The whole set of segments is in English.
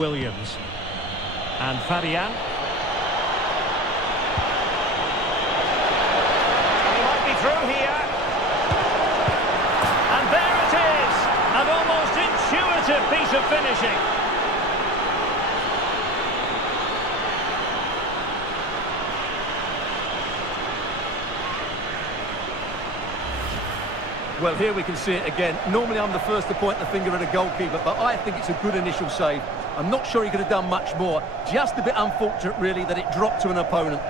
Williams and Fabian. He might be through here. And there it is! An almost intuitive piece of finishing. Well, here we can see it again. Normally I'm the first to point the finger at a goalkeeper, but I think it's a good initial save. I'm not sure he could have done much more. Just a bit unfortunate, really, that it dropped to an opponent.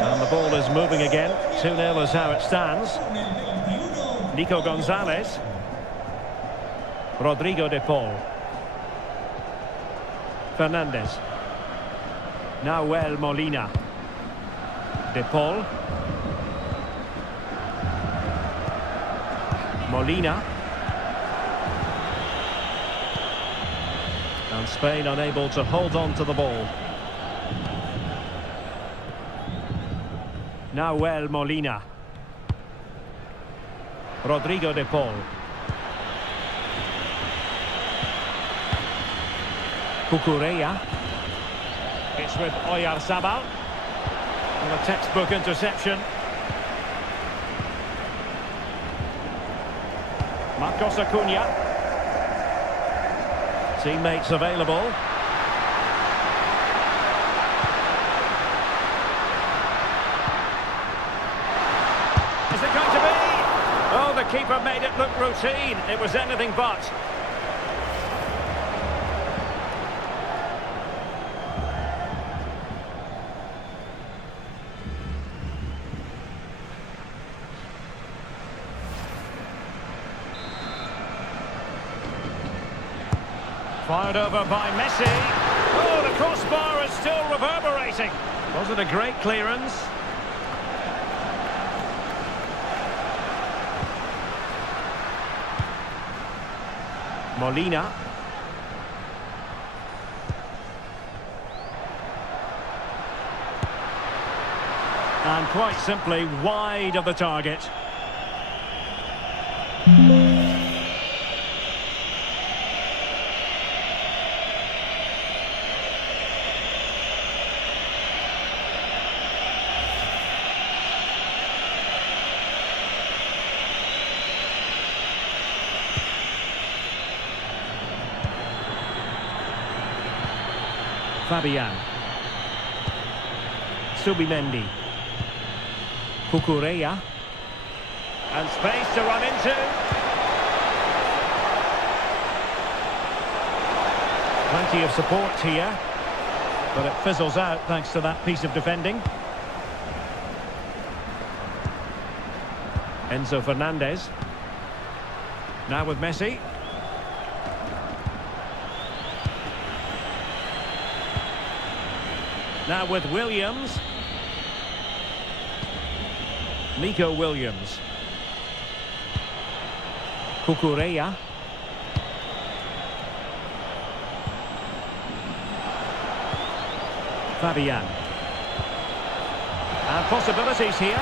And the ball is moving again. 2-0 is how it stands. Nico Gonzalez. Rodrigo de Paul. Fernandez. Nahuel Molina. De Paul. Molina. And Spain unable to hold on to the ball. Nahuel Molina. Rodrigo de Paul. Cucurella. It's with Oyarzabal. And a textbook interception. Marcos Acuna. Teammates available. Is it going to be? Oh, the keeper made it look routine. It was anything but. Fired over by Messi. Oh, the crossbar is still reverberating. Was it a great clearance? Molina. And quite simply wide of the target. Fabian. Subimendi. Cucurella. And space to run into. Plenty of support here. But it fizzles out thanks to that piece of defending. Enzo Fernandez. Now with Messi. Now with Williams. Nico Williams. Cucurella. Fabian. And possibilities here.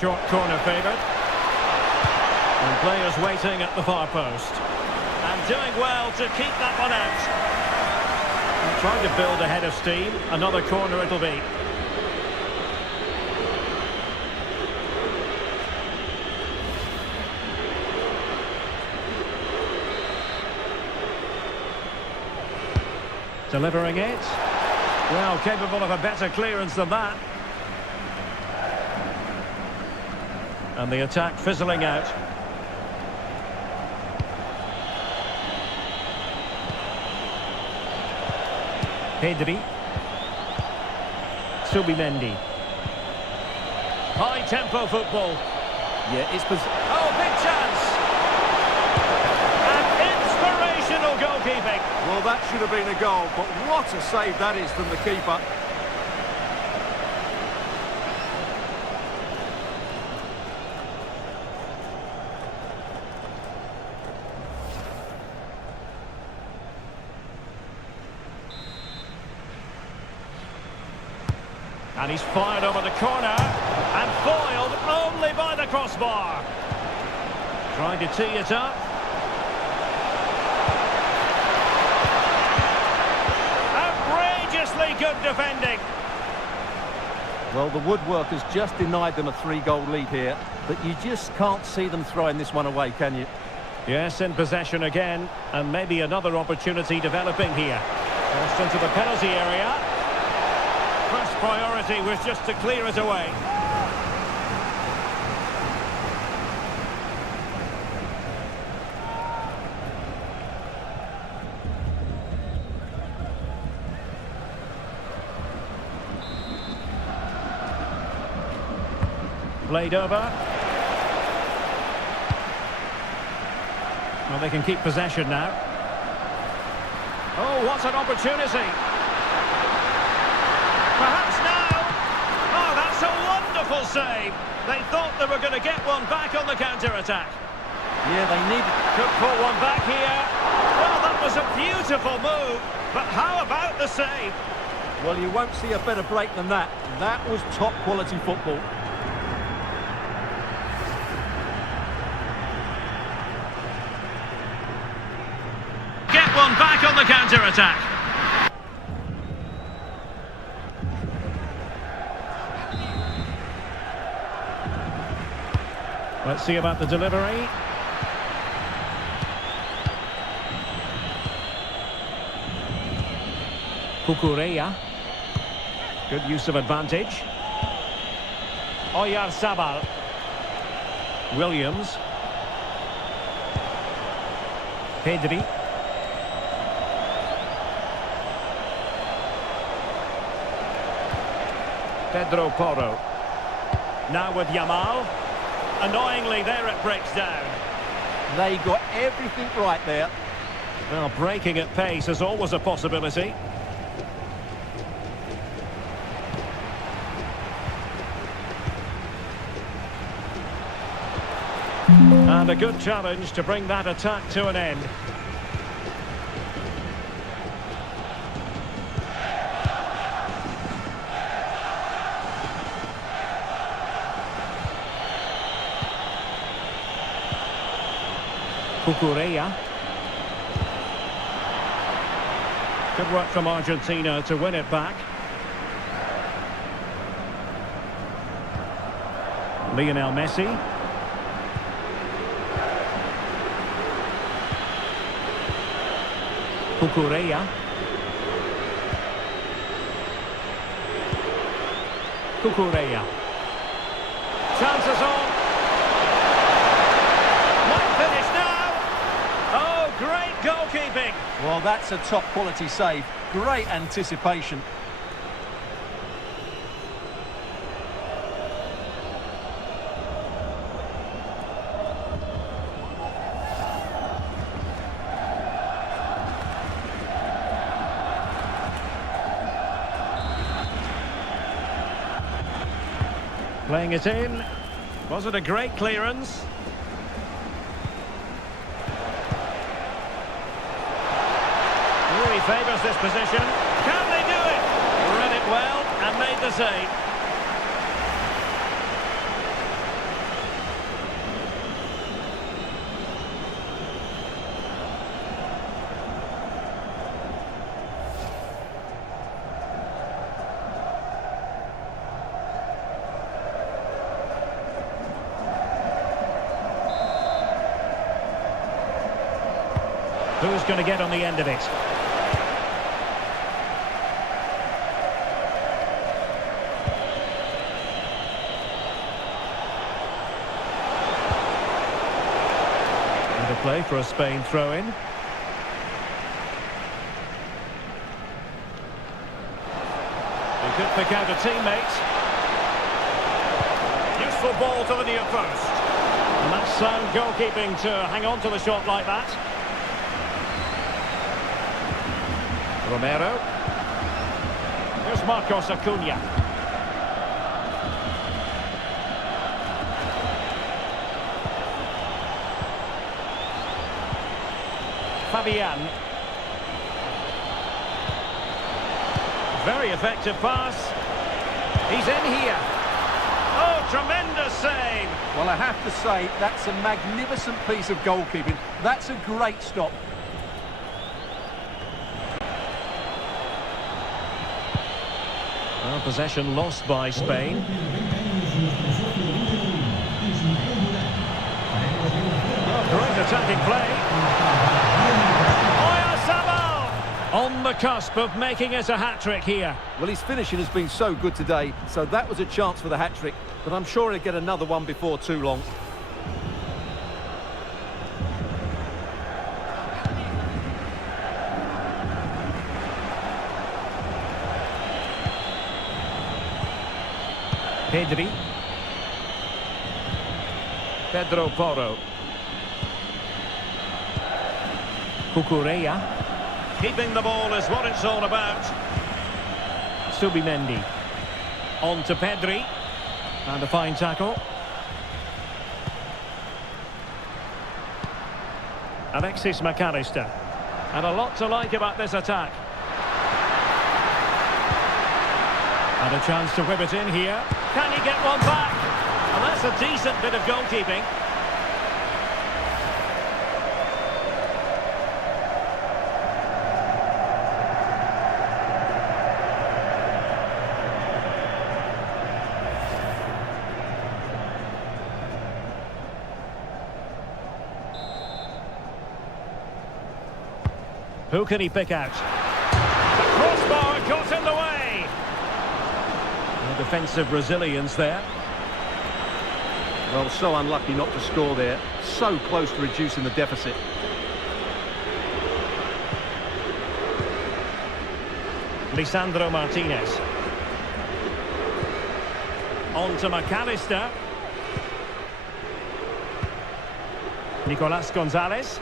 Short corner favoured. And players waiting at the far post. And doing well to keep that one out. And trying to build a head of steam. Another corner it'll be. Delivering it. Well, capable of a better clearance than that. And the attack fizzling out. Pedri. Subimendi. High-tempo football. Yeah, it's... Oh, big chance! And inspirational goalkeeping. Well, that should have been a goal, but what a save that is from the keeper. And he's fired over the corner and foiled only by the crossbar. Trying to tee it up. Outrageously good defending. Well, the woodwork has just denied them a 3-goal lead here, but you just can't see them throwing this one away, can you? Yes, in possession again, and maybe another opportunity developing here. Crossed into the penalty area. First priority was just to clear it away. Played over. Well, they can keep possession now. Oh, what an opportunity! Perhaps now. Oh, that's a wonderful save. They thought they were going to get one back on the counter-attack. Yeah, they needed... Could put one back here. Well, that was a beautiful move. But how about the save? Well, you won't see a better break than that. That was top-quality football. Get one back on the counter-attack. Let's see about the delivery. Kukureya. Good use of advantage. Oyarzabal. Williams. Pedri. Pedro Porro. Now with Yamal. Annoyingly, there it breaks down. They got everything right there. Well, breaking at pace is always a possibility. And a good challenge to bring that attack to an end. Kukureya. Good work from Argentina to win it back. Lionel Messi. Kukureya. Kukureya. Chances on. Might finish now. Oh, great goalkeeping. Well, that's a top-quality save. Great anticipation. Playing it in. Was it a great clearance? Really favours this position. Can they do it? Read it well and made the save. Who's going to get on the end of it? And a play for a Spain throw-in. Could pick out a teammate. Useful ball to the near post. And that's sound goalkeeping to hang on to the shot like that. Romero. Here's Marcos Acuna. Fabian. Very effective pass. He's in here. Oh, tremendous save. Well, I have to say, that's a magnificent piece of goalkeeping. That's a great stop. Well, possession lost by Spain. Oh, great attacking play. On the cusp of making it a hat-trick here. Well, his finishing has been so good today, so that was a chance for the hat-trick, but I'm sure he'll get another one before too long. Pedri. Pedro Porro. Cucurella. Keeping the ball is what it's all about. Subimendi. On to Pedri. And a fine tackle. Alexis McAllister. And a lot to like about this attack. And a chance to whip it in here. Can he get one back? And that's a decent bit of goalkeeping. Who can he pick out? The crossbar got in the way. No defensive resilience there. Well, so unlucky not to score there. So close to reducing the deficit. Lisandro Martinez. On to McAllister. Nicolas Gonzalez.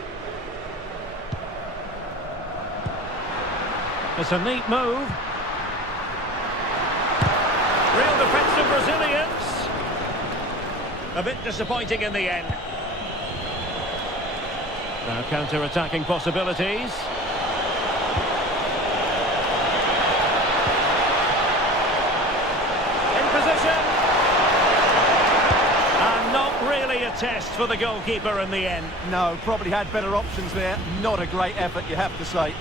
It's a neat move. Real defensive resilience. A bit disappointing in the end. Now counter-attacking possibilities. In position. And not really a test for the goalkeeper in the end. No, probably had better options there. Not a great effort, you have to say.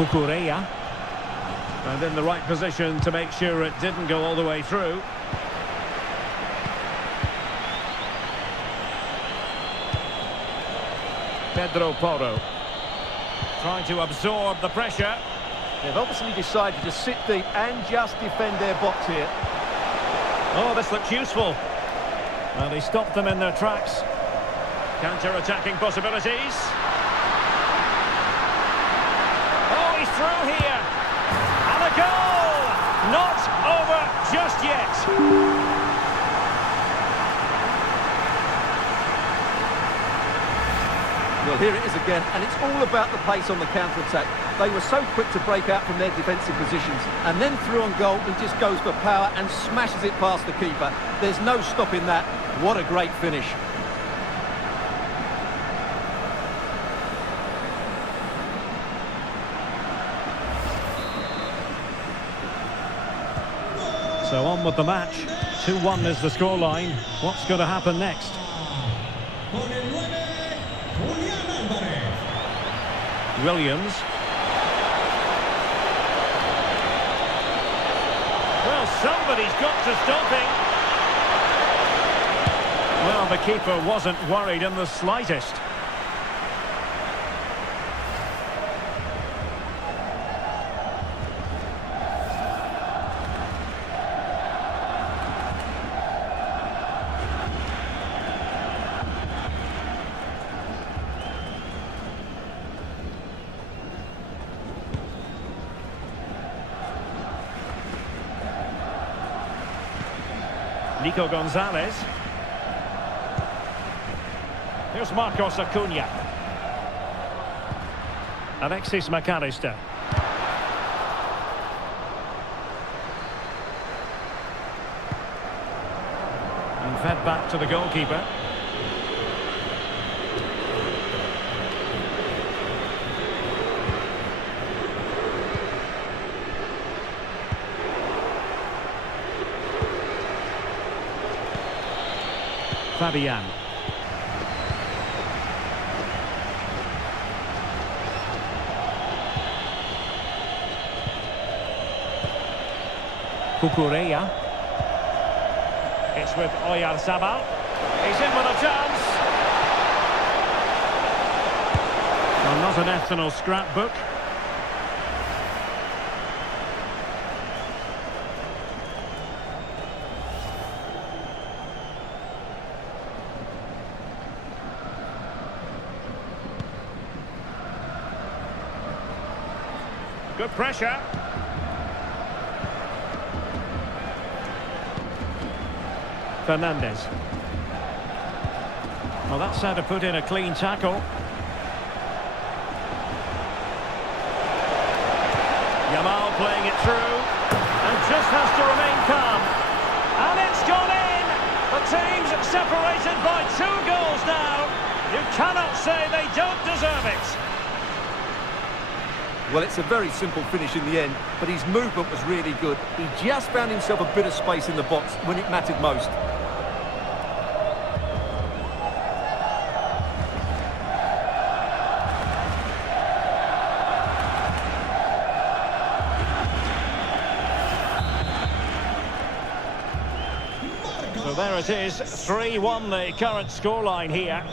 Cucurella. And in the right position to make sure it didn't go all the way through. Pedro Porro. Trying to absorb the pressure. They've obviously decided to sit deep and just defend their box here. Oh, this looks useful. Well, he stopped them in their tracks. Counter-attacking possibilities. Through here, and a goal! Not over just yet. Well, here it is again, and it's all about the pace on the counter-attack. They were so quick to break out from their defensive positions, and then through on goal, he just goes for power and smashes it past the keeper. There's no stopping that. What a great finish. So on with the match. 2-1 is the scoreline. What's going to happen next? Williams. Well, somebody's got to stop him. Well, the keeper wasn't worried in the slightest. Nico Gonzalez. Here's Marcos Acuna. Alexis McAllister. And fed back to the goalkeeper. Fabian. Cucurella. It's with Oyarzabal. He's in with a chance. Well, not an ethanol scrapbook. Good pressure. Fernandez. Well, that's how to put in a clean tackle. Yamal playing it through and just has to remain calm. And it's gone in! The team's separated by 2 goals now. You cannot say they don't deserve it. Well, it's a very simple finish in the end, but his movement was really good. He just found himself a bit of space in the box when it mattered most. So there it is, 3-1 the current scoreline here.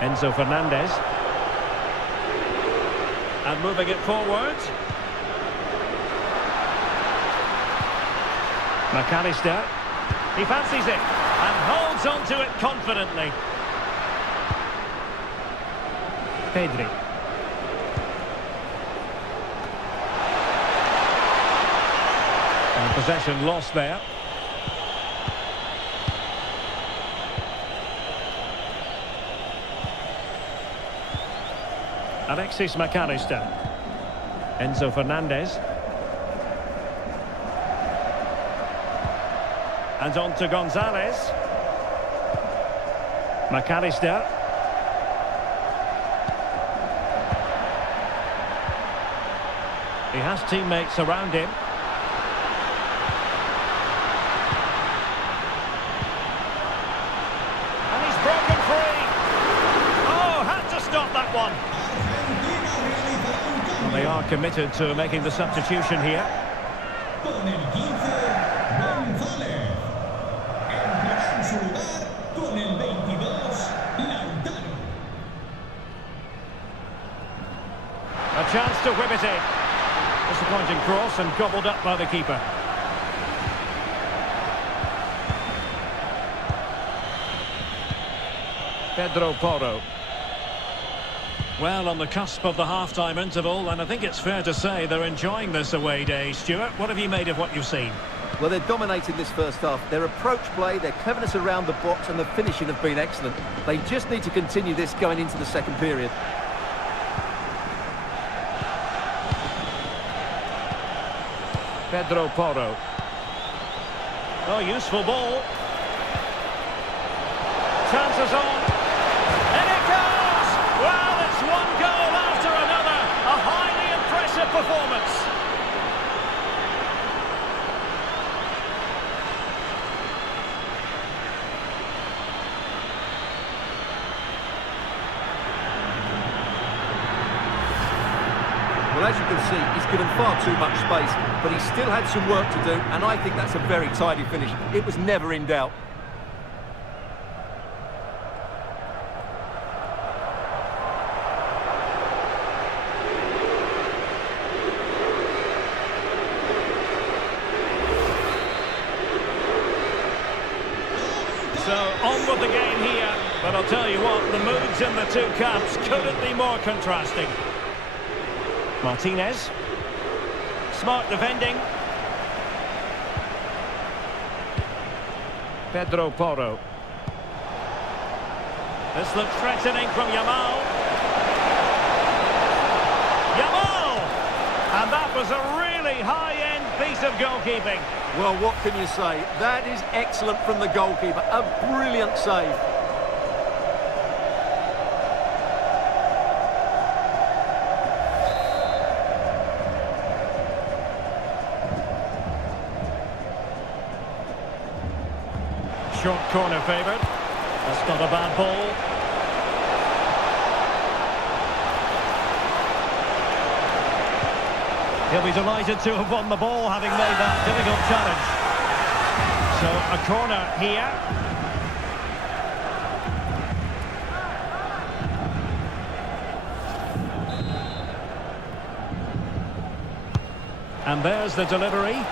Enzo Fernandez. And moving it forward. McAllister. He fancies it and holds on to it confidently. Pedri. And possession lost there. Alexis McAllister. Enzo Fernandez. And on to Gonzalez. McAllister. He has teammates around him. And he's broken free. Oh, had to stop that one. Well, they are committed to making the substitution here. A chance to whip it in. Disappointing cross and gobbled up by the keeper. Pedro Porro. Well, on the cusp of the half-time interval, and I think it's fair to say they're enjoying this away day. Stuart, what have you made of what you've seen? Well, they're dominating this first half. Their approach play, their cleverness around the box and the finishing have been excellent. They just need to continue this going into the second period. Pedro Porro. Oh, useful ball. Chances on. And it goes! Well, it's one goal after another. A highly impressive performance. as you can see, he's given far too much space, but he still had some work to do, and I think that's a very tidy finish. It was never in doubt. So, on with the game here, but I'll tell you what, the moods in the two camps couldn't be more contrasting. Martinez. Smart defending. Pedro Porro. This looks threatening from Yamal. Yamal! And that was a really high-end piece of goalkeeping. Well, what can you say? That is excellent from the goalkeeper. A brilliant save. Short corner favoured. That's not a bad ball. He'll be delighted to have won the ball, having made that difficult challenge. So, a corner here. And there's the delivery.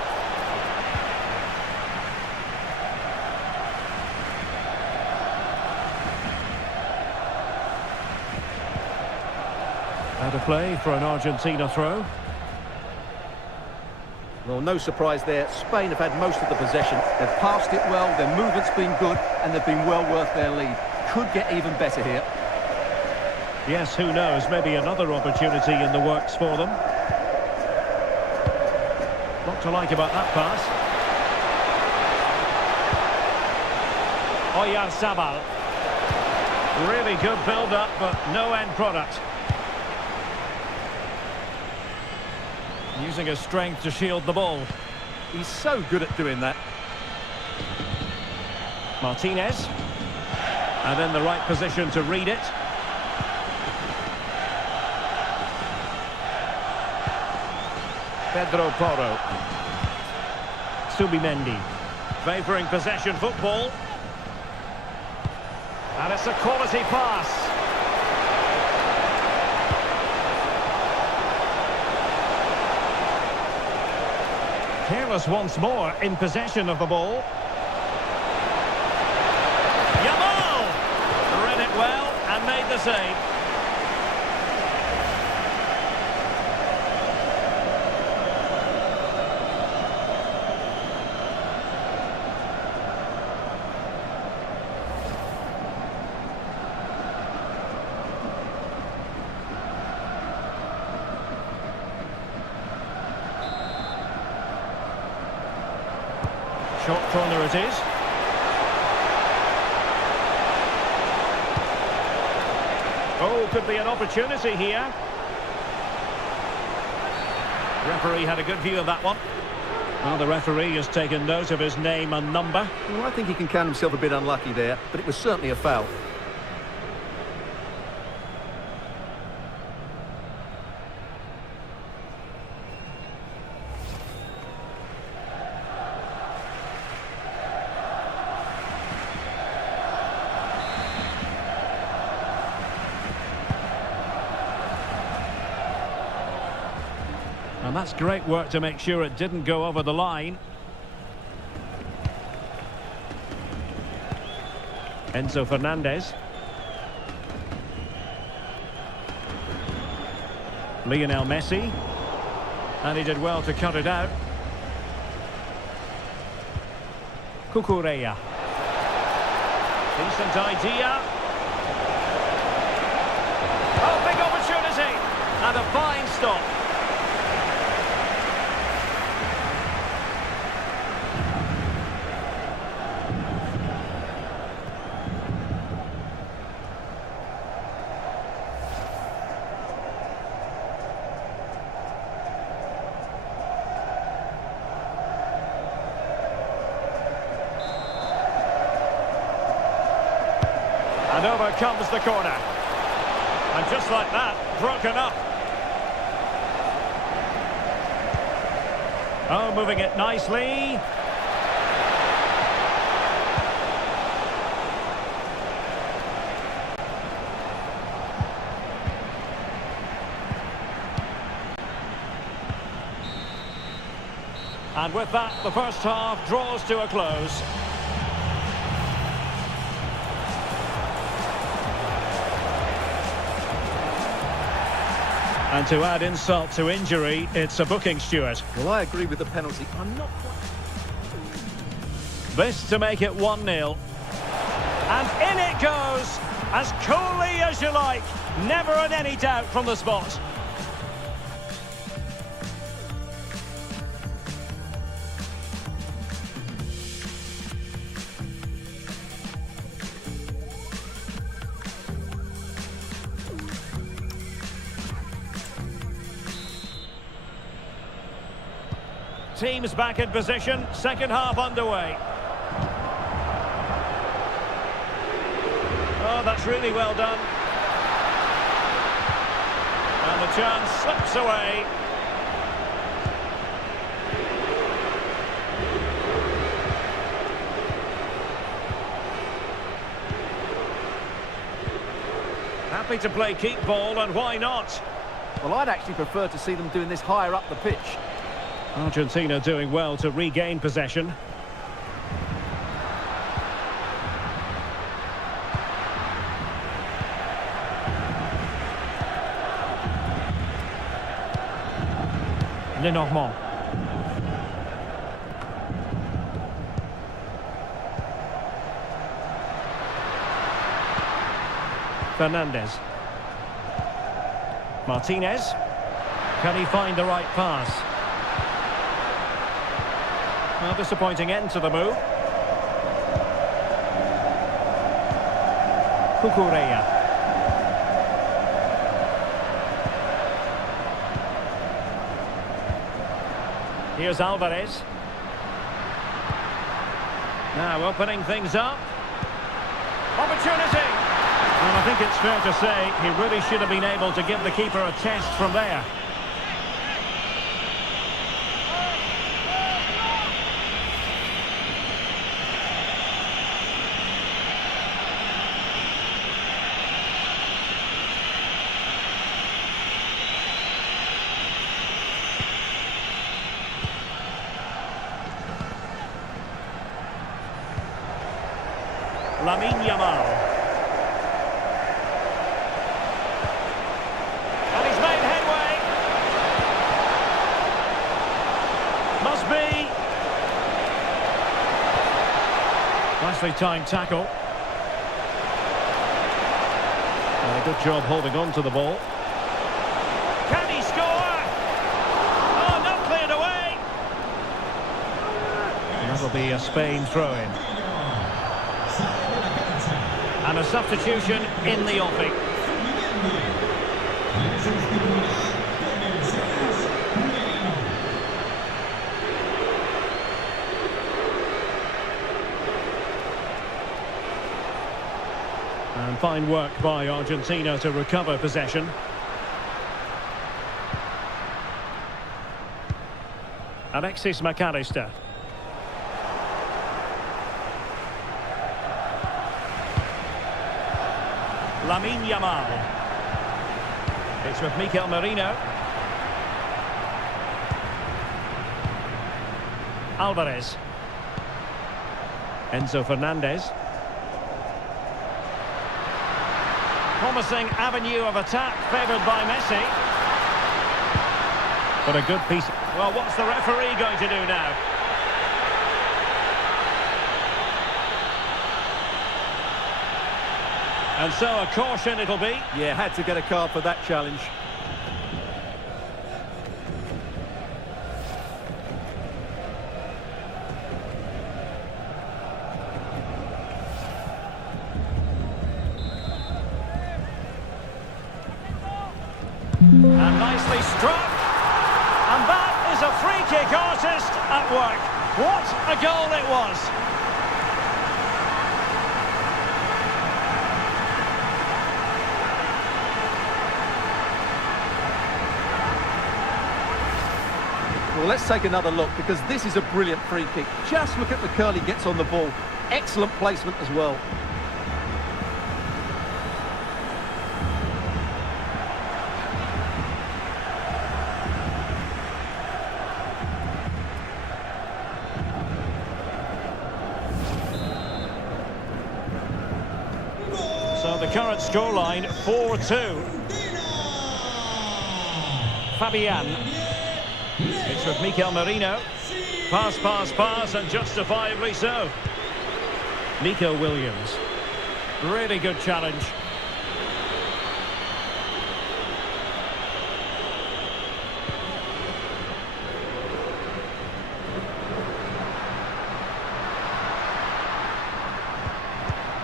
Out of play for an Argentina throw. Well, no surprise there. Spain have had most of the possession. They've passed it well, their movement's been good, and they've been well worth their lead. Could get even better here. Yes, who knows? Maybe another opportunity in the works for them. What to like about that pass? Oyarzabal. Really good build-up, but no end product. Using his strength to shield the ball. He's so good at doing that. Martinez. And in the right position to read it. Pedro Porro. Subimendi. Favouring possession football. And it's a quality pass. Careless once more in possession of the ball. Yamal! Read it well and made the save. Short corner it is. Oh, could be an opportunity here. Referee had a good view of that one. Well, the referee has taken note of his name and number. Well, I think he can count himself a bit unlucky there, but it was certainly a foul. And that's great work to make sure it didn't go over the line. Enzo Fernandez. Lionel Messi. And he did well to cut it out. Cucurella. Decent idea. Oh, big opportunity. And a fine stop. And over comes the corner. And just like that, broken up. Oh, moving it nicely. And with that, the first half draws to a close. And to add insult to injury, it's a booking, Stuart. Well, I agree with the penalty. I'm not quite... This to make it 1-0. And in it goes, as coolly as you like. Never in any doubt from the spot. Teams back in position, second half underway. Oh, that's really well done. And the chance slips away. Happy to play keep ball, and why not? Well, I'd actually prefer to see them doing this higher up the pitch. Argentina doing well to regain possession. Lenormand. Fernandez. Martinez. Can he find the right pass? Well, disappointing end to the move. Cucurella. Here's Alvarez. Now opening things up. Opportunity! Well, I think it's fair to say he really should have been able to give the keeper a test from there. Lamine Yamal. And he's made headway. Must be. Nicely timed tackle. And a good job holding on to the ball. Can he score? Oh, not cleared away. And that'll be a Spain throw-in. And a substitution in the offing. And fine work by Argentina to recover possession. Alexis McAllister. Lamine Yamal. It's with Mikel Merino. Alvarez. Enzo Fernandez. Promising avenue of attack favoured by Messi. But a good piece. Well, what's the referee going to do now? And so a caution it'll be. Yeah, had to get a card for that challenge. And nicely struck. And that is a free kick artist at work. What a goal it was. Well, Well, let's take another look, because this is a brilliant free kick. Just look at the curl he gets on the ball. Excellent placement as well. So the current scoreline, 4-2. Fabian. It's with Mikel Merino. Pass, and justifiably so. Nico Williams. Really good challenge.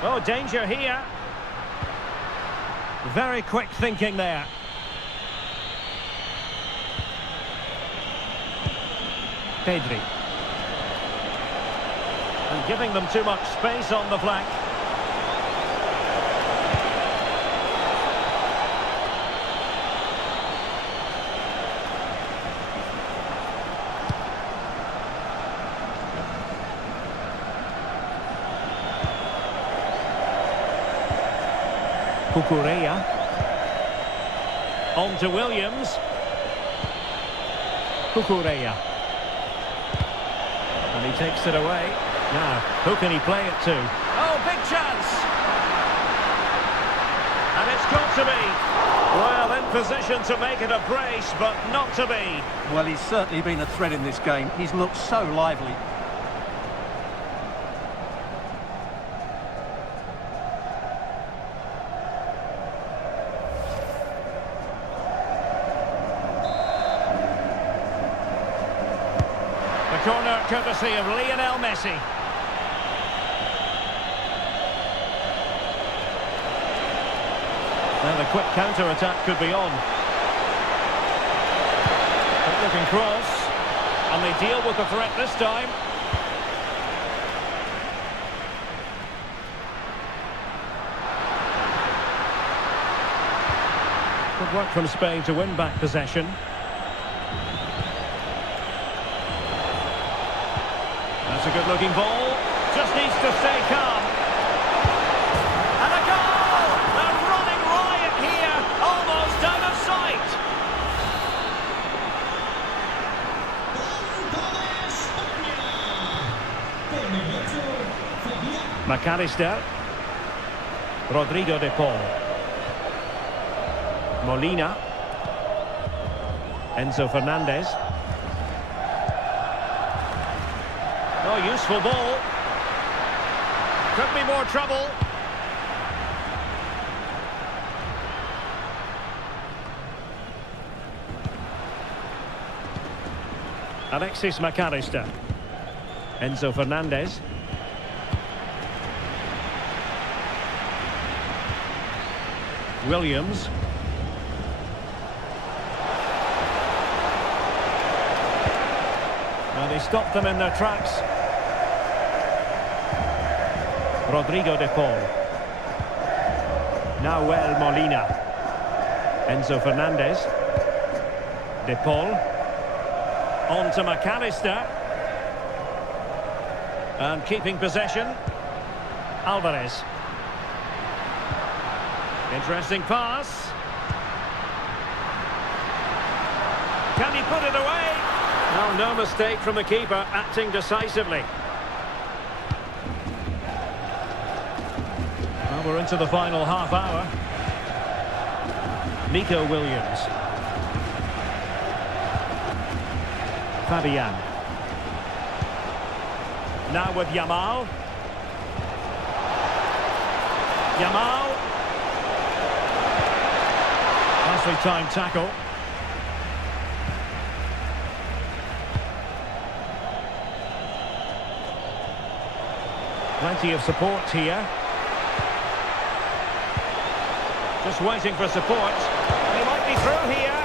Oh, danger here. Very quick thinking there. Pedri. And giving them too much space on the flank. Cucurella. On to Williams. Cucurella. And he takes it away. Now, who can he play it to? Oh, big chance! And it's got to be. Well, in position to make it a brace, but not to be. Well, he's certainly been a threat in this game. He's looked so lively. Corner courtesy of Lionel Messi. Now the quick counter-attack could be on. Good looking cross. And they deal with the threat this time. Good work from Spain to win back possession. That's a good-looking ball. Just needs to stay calm. And a goal! They're running riot here, almost out of sight. McAllister. Rodrigo de Paul. Molina. Enzo Fernandez. Oh, useful ball. Could be more trouble. Alexis McAllister. Enzo Fernandez. Williams. Now they stopped them in their tracks. Rodrigo de Paul. Nahuel Molina. Enzo Fernandez. De Paul. On to McAllister. And keeping possession. Alvarez. Interesting pass. Can he put it away? No mistake from the keeper, acting decisively. Well, we're into the final half hour. Nico Williams. Fabian. Now with Yamal. Yamal. Nicely timed tackle. Plenty of support here. Just waiting for support. He might be through here.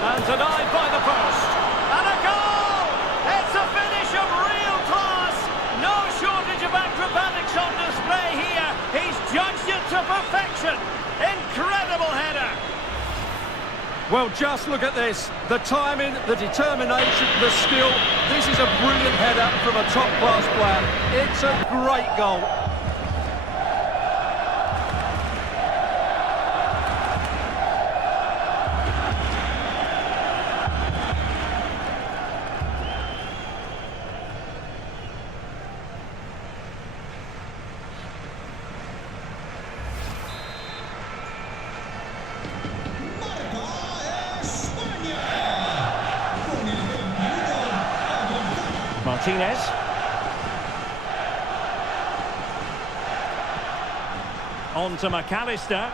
And denied by the post. And a goal! It's a finish of real class. No shortage of acrobatics on display here. He's judged it to perfection. Incredible header. Well, just look at this. The timing, the determination, the skill. This is a brilliant header from a top-class player. It's a great goal. Martinez. On to McAllister.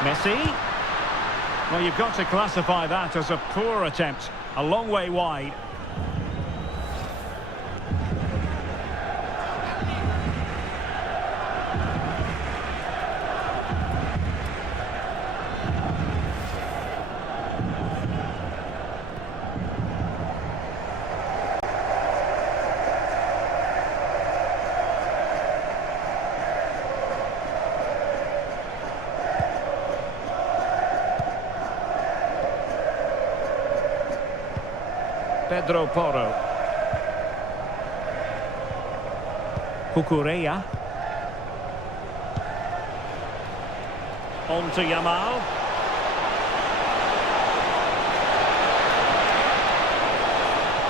Messi. Well, you've got to classify that as a poor attempt. A long way wide. Pedro Porro. Cucurella. On to Yamal.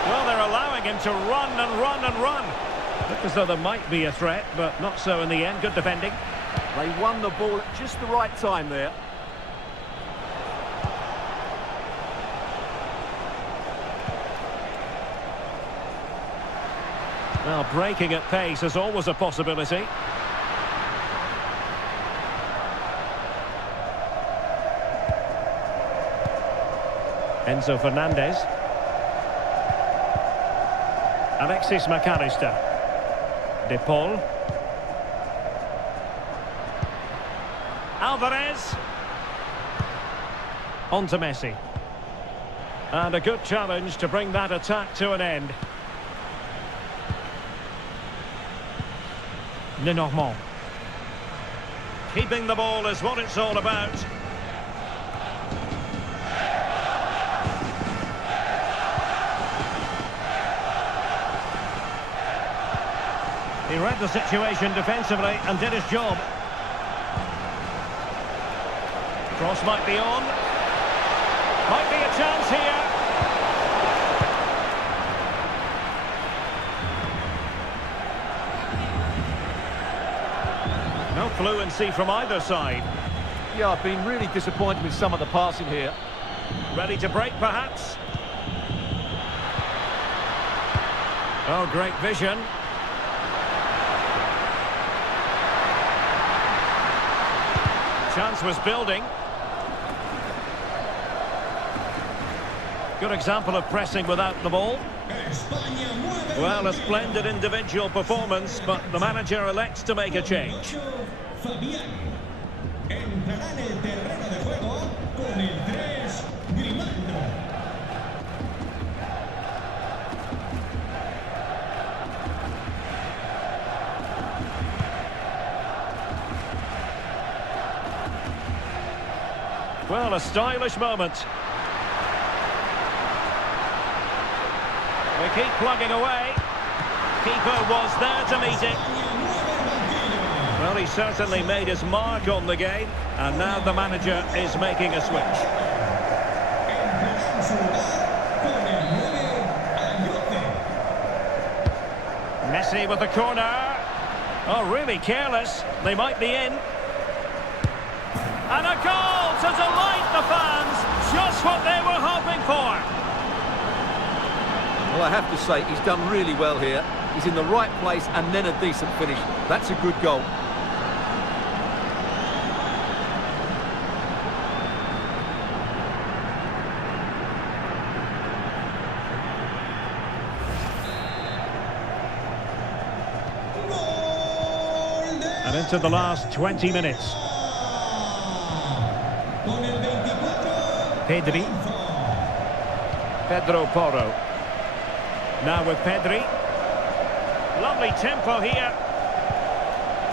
Well, they're allowing him to run and run and run. Look as though there might be a threat, but not so in the end. Good defending. They won the ball at just the right time there. Well, breaking at pace is always a possibility. Enzo Fernandez. Alexis McAllister. De Paul. Alvarez. On to Messi. And a good challenge to bring that attack to an end. Lenormand. Keeping the ball is what it's all about. He read the situation defensively and did his job. Cross might be on. Might be a chance here. No fluency from either side. Yeah, I've been really disappointed with some of the passing here. Ready to break, perhaps? Oh, great vision. Chance was building. Good example of pressing without the ball. Well, a splendid individual performance, but the manager elects to make a change. Well, a stylish moment. We keep plugging away. Keeper was there to meet it. Well, he certainly made his mark on the game, and now the manager is making a switch. Messi with the corner. Oh, really careless. They might be in. And a goal to delight the fans. Just what they were hoping for. Well, I have to say, he's done really well here. He's in the right place and then a decent finish. That's a good goal. And into the last 20 minutes. Pedri. Pedro Porro. Now with Pedri. Lovely tempo here.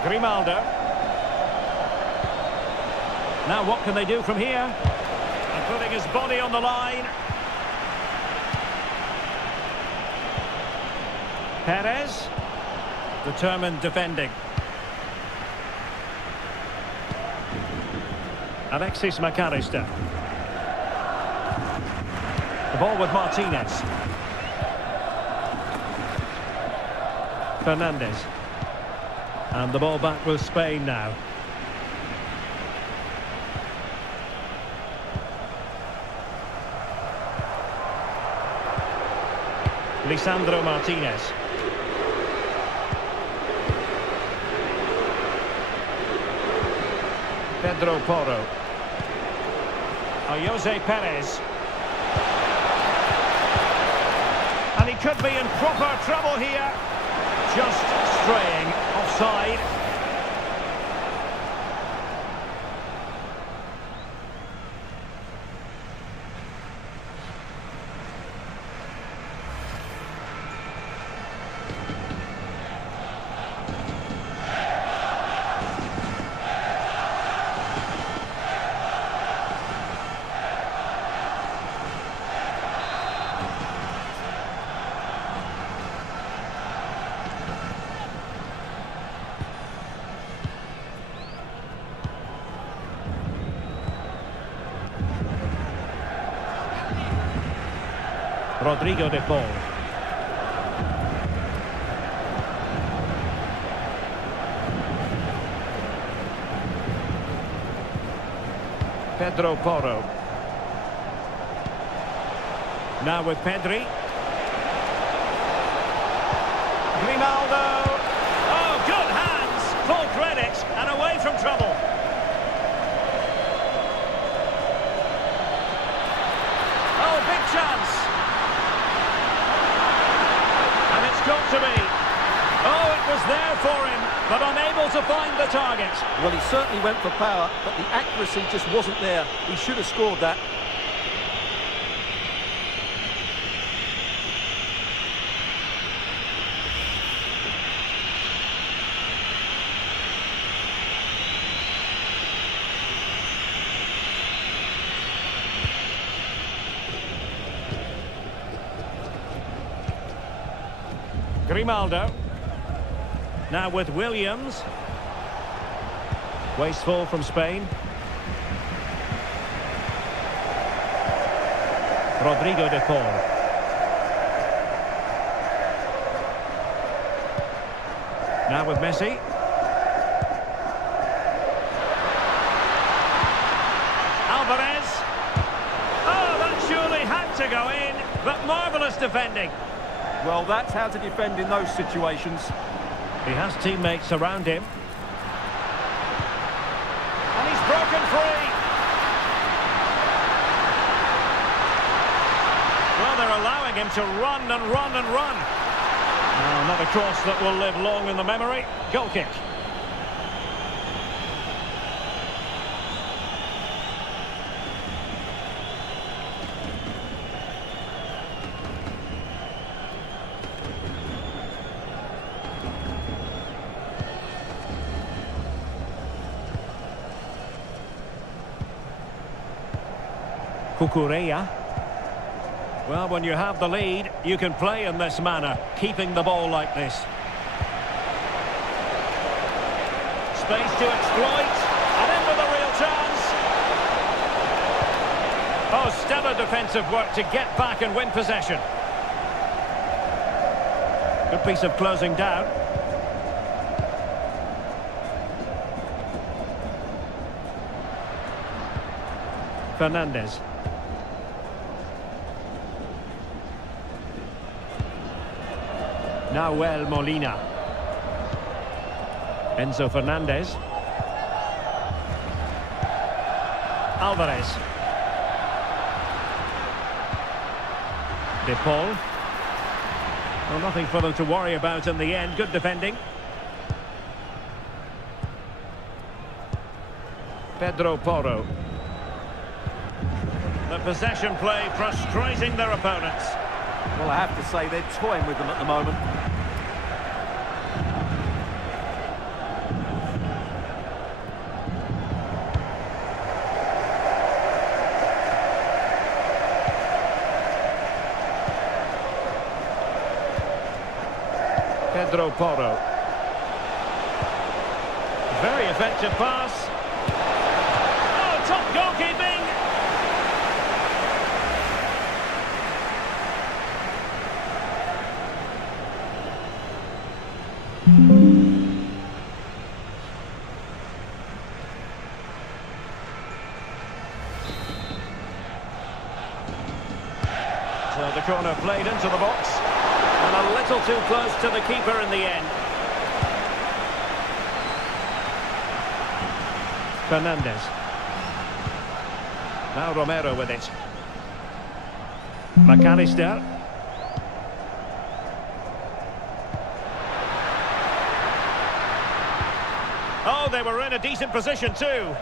Grimaldo. Now what can they do from here? And putting his body on the line. Perez. Determined defending. Alexis McAllister. The ball with Martinez. Fernandez. And the ball back with Spain now. Lisandro Martinez. Pedro Porro. Jose Perez. And he could be in proper trouble here. Just straying offside. Rodrigo de Paul. Pedro Porro. Now with Pedri. Grimaldo. Oh, good hands. Full credit and away from trouble. Oh, big chance. Got to be. Oh, it was there for him, but unable to find the target. Well, he certainly went for power, but the accuracy just wasn't there. He should have scored that. Grimaldo. Now with Williams. Wasteful from Spain. Rodrigo de Paul. Now with Messi. Alvarez. Oh, that surely had to go in, but marvellous defending. Well, that's how to defend in those situations. He has teammates around him. And he's broken free. Well, they're allowing him to run and run and run. Oh, not a cross that will live long in the memory. Goal kick. Cucurella. Well, when you have the lead, you can play in this manner, keeping the ball like this. Space to exploit, and in with a real chance. Oh, stellar defensive work to get back and win possession. Good piece of closing down. Fernandez. Nahuel Molina. Enzo Fernandez. Alvarez. De Paul. Well, nothing for them to worry about in the end. Good defending. Pedro Porro. The possession play frustrating their opponents. Well, I have to say they're toying with them at the moment. Pedro Porro. Very effective pass. Oh, top goalkeeping! So the corner played into the box. And a little too close to the keeper in the end. Fernandez. Now Romero with it. McAllister. Oh, they were in a decent position too.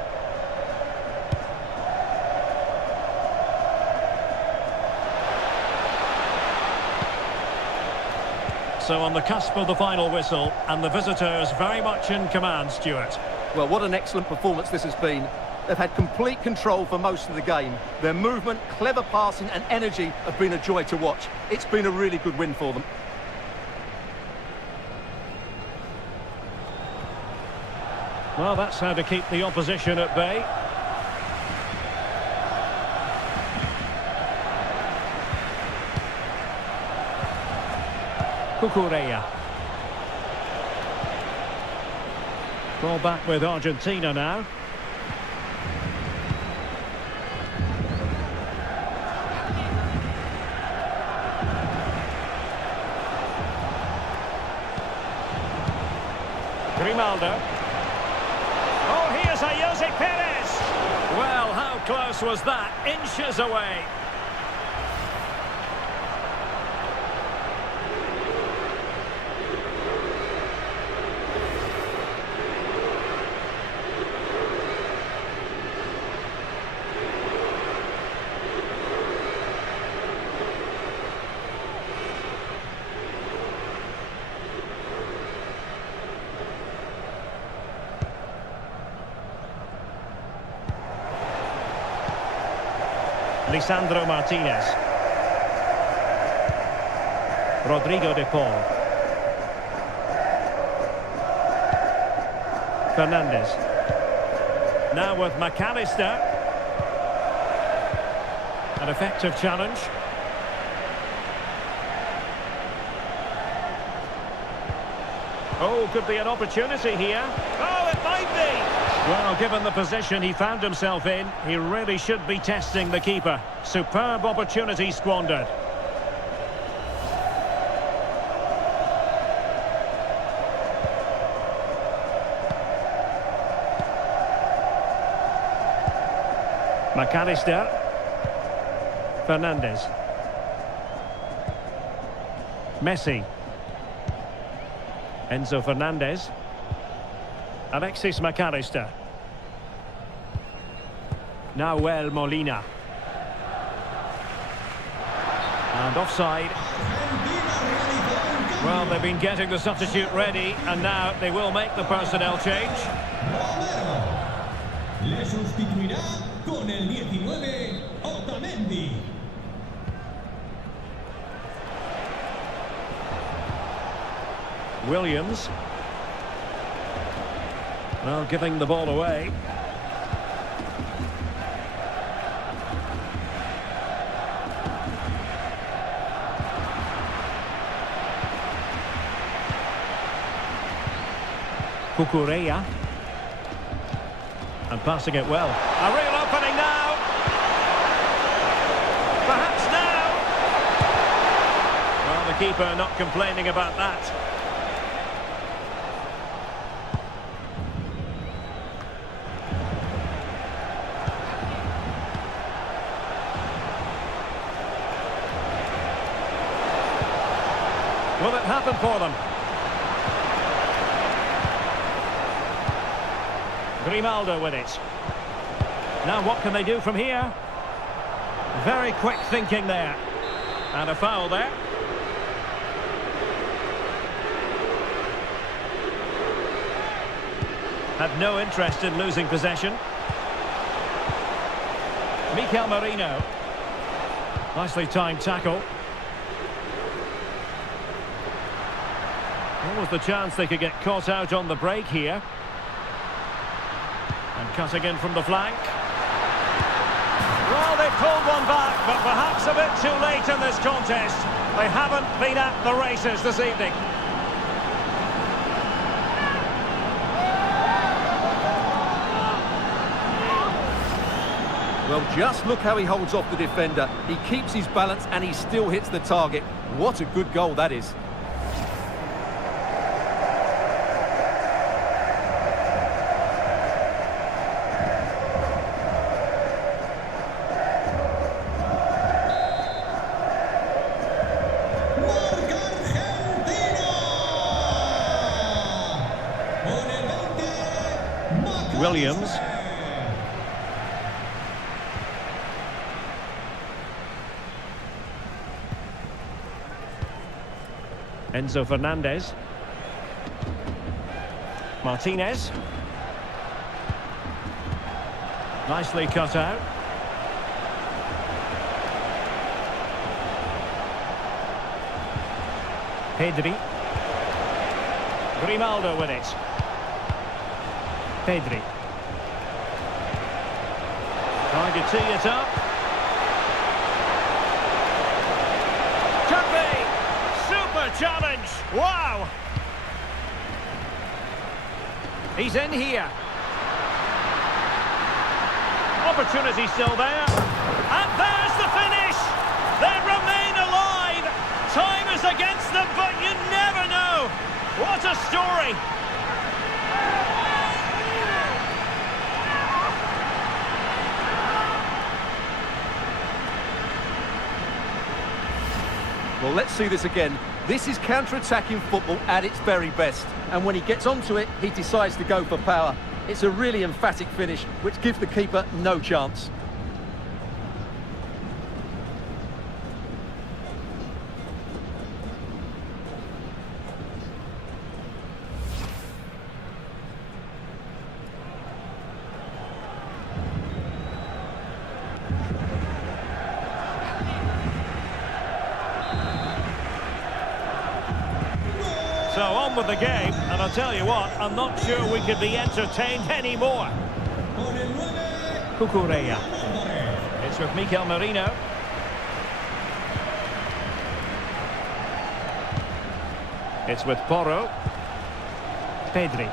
So on the cusp of the final whistle, and the visitors very much in command, Stuart. Well, what an excellent performance this has been. They've had complete control for most of the game. Their movement, clever passing and energy have been a joy to watch. It's been a really good win for them. Well, that's how to keep the opposition at bay. Cucurella. Ball back with Argentina now. Grimaldo. Oh, here's a Jose Perez. Well, how close was that? Inches away. Lisandro Martinez. Rodrigo de Paul. Fernandez. Now with McAllister. An effective challenge. Oh, could be an opportunity here. Oh, it might be. Well, given the position he found himself in, he really should be testing the keeper. Superb opportunity squandered. McAllister. Fernandez. Messi. Enzo Fernandez. Alexis McAllister. Nahuel Molina. And offside. Well, they've been getting the substitute ready, and now they will make the personnel change. Le sustituirá con el 19, Otamendi. Williams. Well, giving the ball away. Cucurella. And passing it well. A real opening now. Perhaps now. Well, the keeper not complaining about that. Will it happen for them? Grimaldo with it. Now what can they do from here? Very quick thinking there. And a foul there. Had no interest in losing possession. Mikel Merino. Nicely timed tackle. What was the chance they could get caught out on the break here? And cutting in from the flank. Well, they pulled one back, but perhaps a bit too late in this contest. They haven't been at the races this evening. Well, just look how he holds off the defender. He keeps his balance and he still hits the target. What a good goal that is. Williams. Enzo Fernandez. Martinez. Nicely cut out. Pedri. Grimaldo with it. Pedri. Trying to tee it up. Could be! Super challenge! Wow! He's in here. Opportunity still there. And there's the finish! They remain alive! Time is against them, but you never know! What a story! Well, let's see this again. This is counter-attacking football at its very best. And when he gets onto it, he decides to go for power. It's a really emphatic finish, which gives the keeper no chance. So on with the game, and I'll tell you what, I'm not sure we could be entertained anymore. Cucurella. It's with Mikel Merino. It's with Porro. Pedri.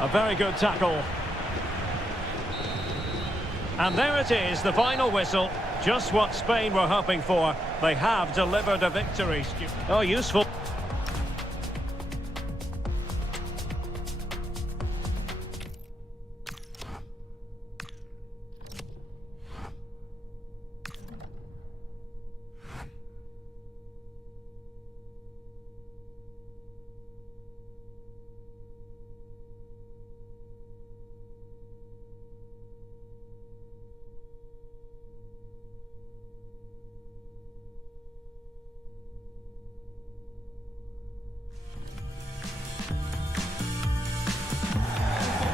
A very good tackle. And there it is, the final whistle. Just what Spain were hoping for. They have delivered a victory. Oh, useful.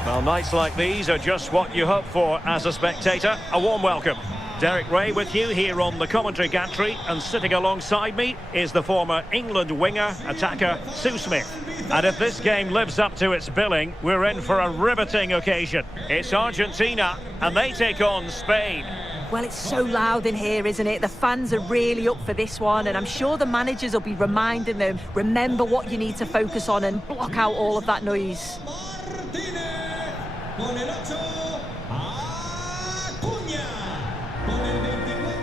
Well, nights like these are just what you hope for as a spectator. A warm welcome. Derek Ray with you here on the commentary gantry, and sitting alongside me is the former England winger, attacker, Sue Smith. And if this game lives up to its billing, we're in for a riveting occasion. It's Argentina, and they take on Spain. Well, it's so loud in here, isn't it? The fans are really up for this one, and I'm sure the managers will be reminding them, remember what you need to focus on and block out all of that noise. Con el 8, Acuña. Con el 24.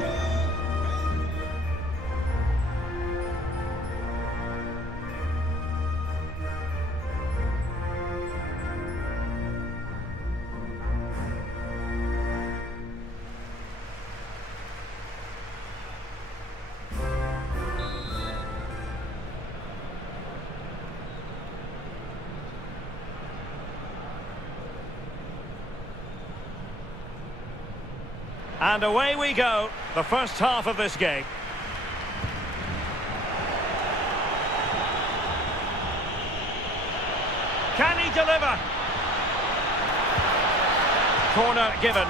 And away we go, the first half of this game. Can he deliver? Corner given.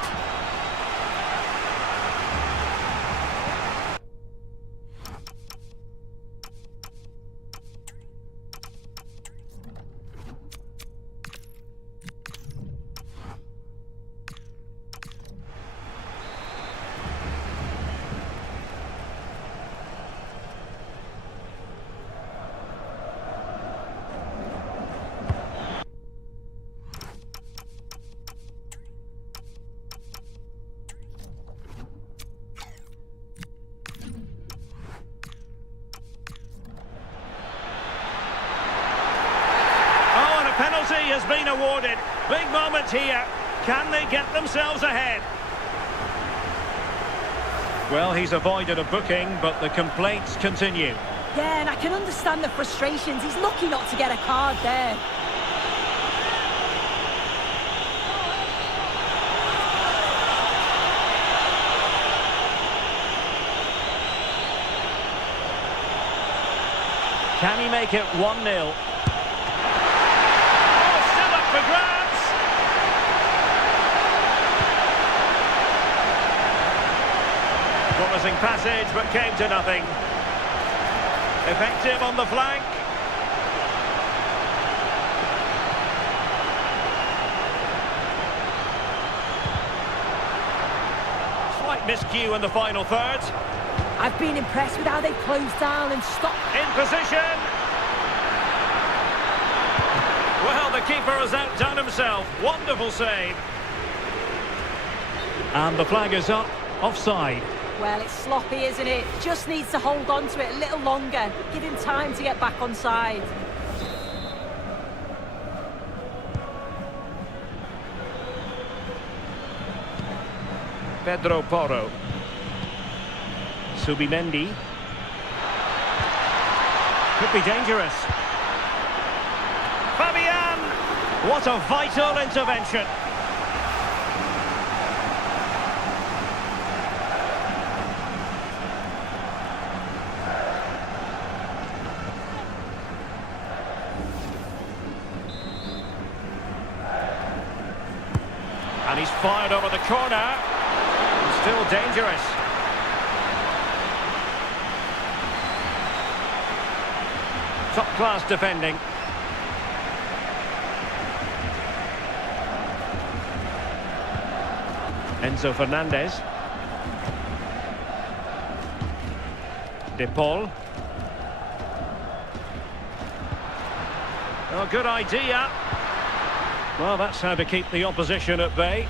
has been awarded. Big moment here. Can they get themselves ahead? Well, he's avoided a booking, but the complaints continue. Yeah, and I can understand the frustrations. He's lucky not to get a card there. Can he make it 1-0? Oh, still up for grabs! Promising passage, but came to nothing. Effective on the flank. Slight miscue in the final third. I've been impressed with how they've closed down and stopped. In position. Well, the keeper has outdone himself. Wonderful save. And the flag is up. Offside. Well, it's sloppy, isn't it? Just needs to hold on to it a little longer. Give him time to get back on side. Pedro Porro. Subimendi. Could be dangerous. Fabian! What a vital intervention. And he's fired over the corner. Still dangerous. Top-class defending. Enzo Fernandez. De Paul. Oh, good idea. Well, that's how to keep the opposition at bay.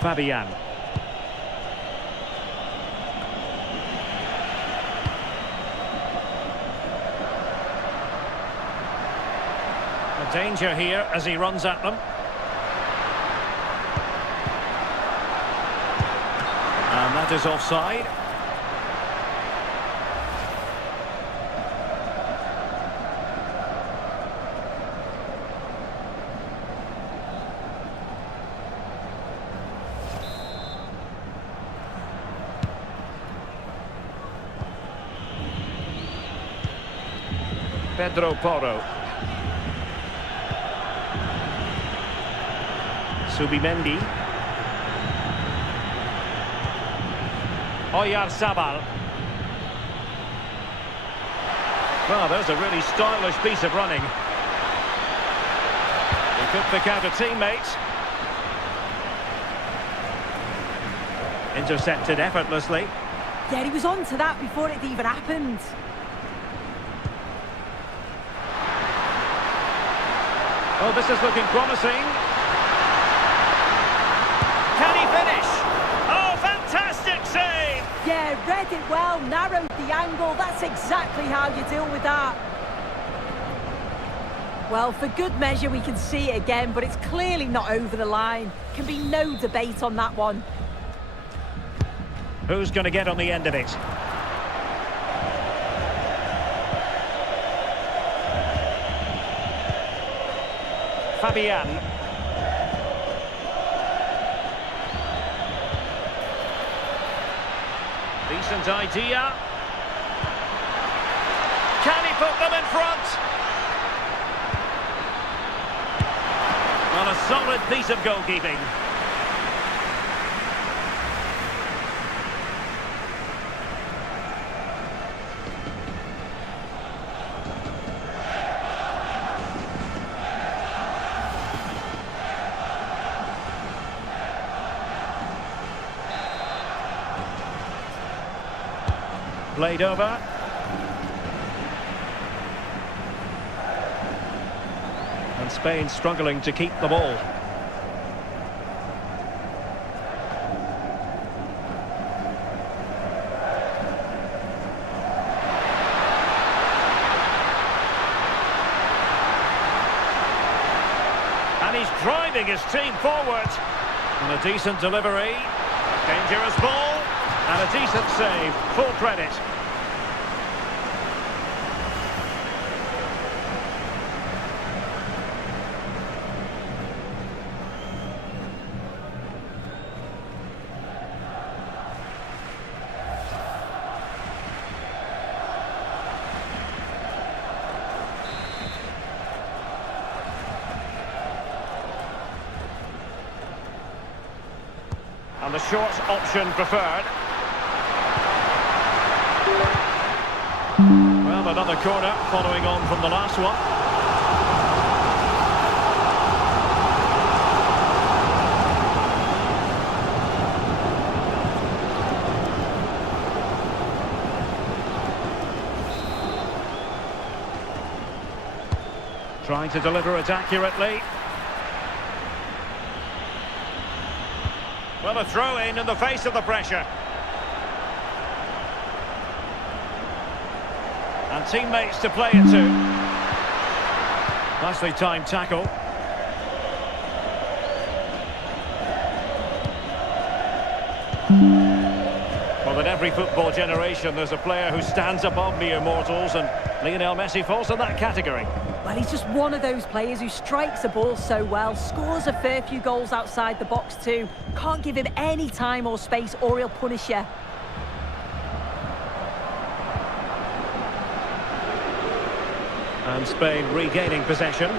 Fabian. A danger here as he runs at them. And that is offside. Pedro Porro. Subimendi. Oyarzabal. Well, there's a really stylish piece of running. He could pick out a teammate. Intercepted effortlessly. Yeah, he was on to that before it even happened. Oh, this is looking promising. Can he finish? Oh, fantastic save! Yeah, read it well, narrowed the angle. That's exactly how you deal with that. Well, for good measure, we can see it again, but it's clearly not over the line. Can be no debate on that one. Who's going to get on the end of it? Fabian. Decent idea. Can he put them in front? Well, a solid piece of goalkeeping. Played over. And Spain struggling to keep the ball. driving his team forward. And a decent delivery. Dangerous ball. And a decent save. Full credit. And the short option preferred. Well, another corner following on from the last one. Trying to deliver it accurately. Well, a throw-in the face of the pressure. And teammates to play it to. Nicely timed tackle. Well, in every football generation, there's a player who stands above the immortals, and Lionel Messi falls in that category. Well, he's just one of those players who strikes a ball so well, scores a fair few goals outside the box too. Can't give him any time or space or he'll punish you. And Spain regaining possession.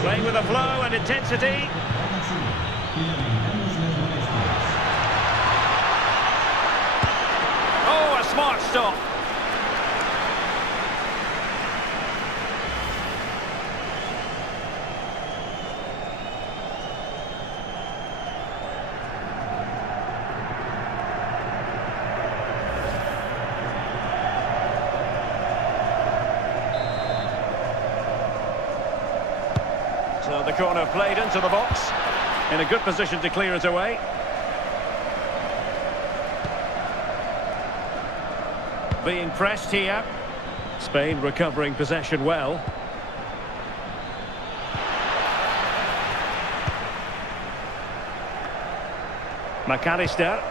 Playing with a flow and intensity. Oh, a smart stop. So the corner played into the box. In a good position to clear it away. Being pressed here. Spain recovering possession well. McAllister.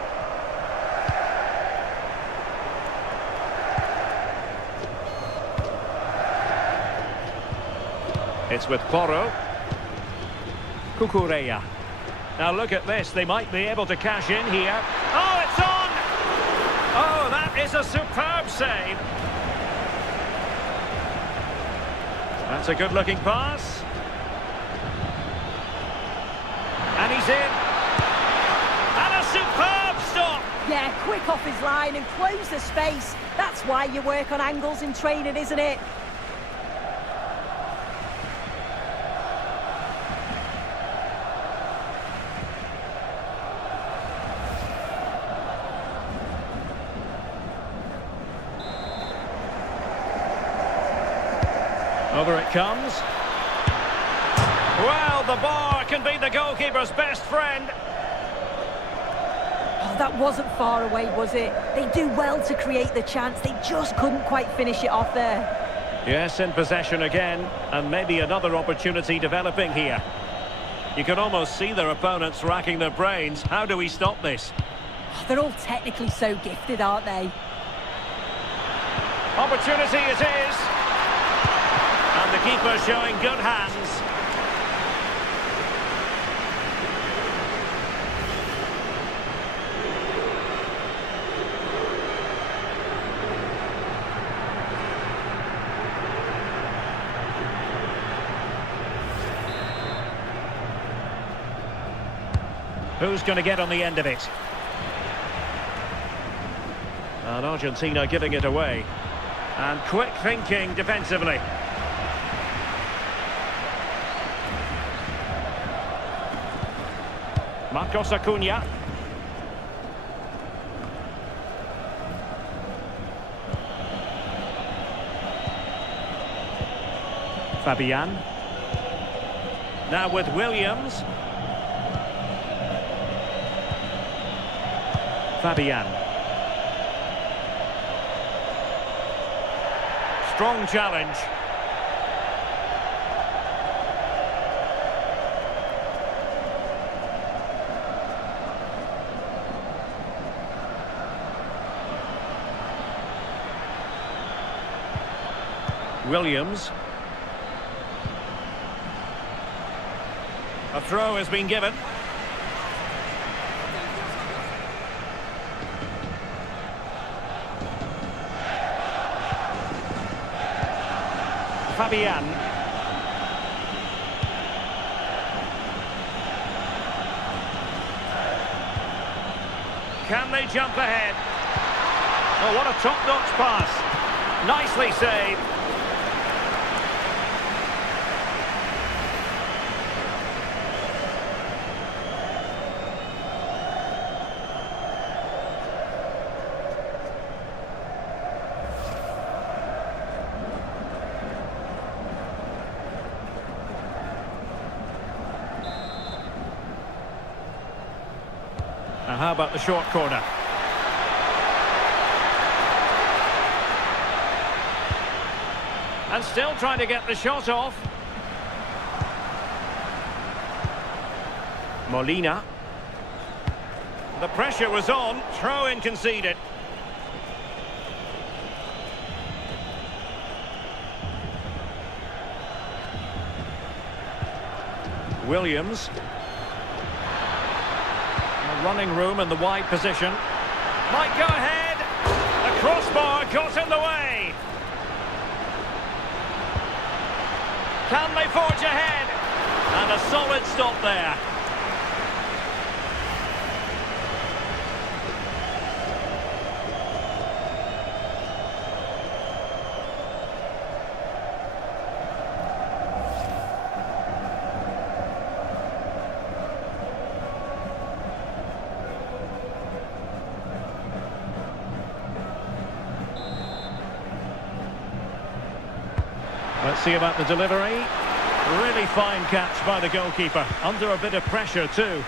It's with Porro. Cucurella. Now look at this, they might be able to cash in here. Oh, it's on! Oh, that is a superb save. That's a good-looking pass. And he's in. And a superb stop! Yeah, quick off his line and close the space. That's why you work on angles in training, isn't it? Over it comes. Well, the bar can be the goalkeeper's best friend. Oh, that wasn't far away, was it? They do well to create the chance. They just couldn't quite finish it off there. Yes, in possession again, and maybe another opportunity developing here. You can almost see their opponents racking their brains. How do we stop this? Oh, they're all technically so gifted, aren't they? Opportunity it is. And the keeper showing good hands. Who's going to get on the end of it? And Argentina giving it away. And quick thinking defensively. Marcos Acuna. Fabian. Now with Williams. Fabian. strong challenge. Williams. A throw has been given. Fabian. Can they jump ahead? Oh, what a top-notch pass. Nicely saved. Now how about the short corner? And still trying to get the shot off. Molina. The pressure was on, throw-in conceded. Williams. Running room in the wide position. Might go ahead. The crossbar got in the way. Can they forge ahead? And a solid stop there. Let's see about the delivery. Really fine catch by the goalkeeper. Under a bit of pressure too.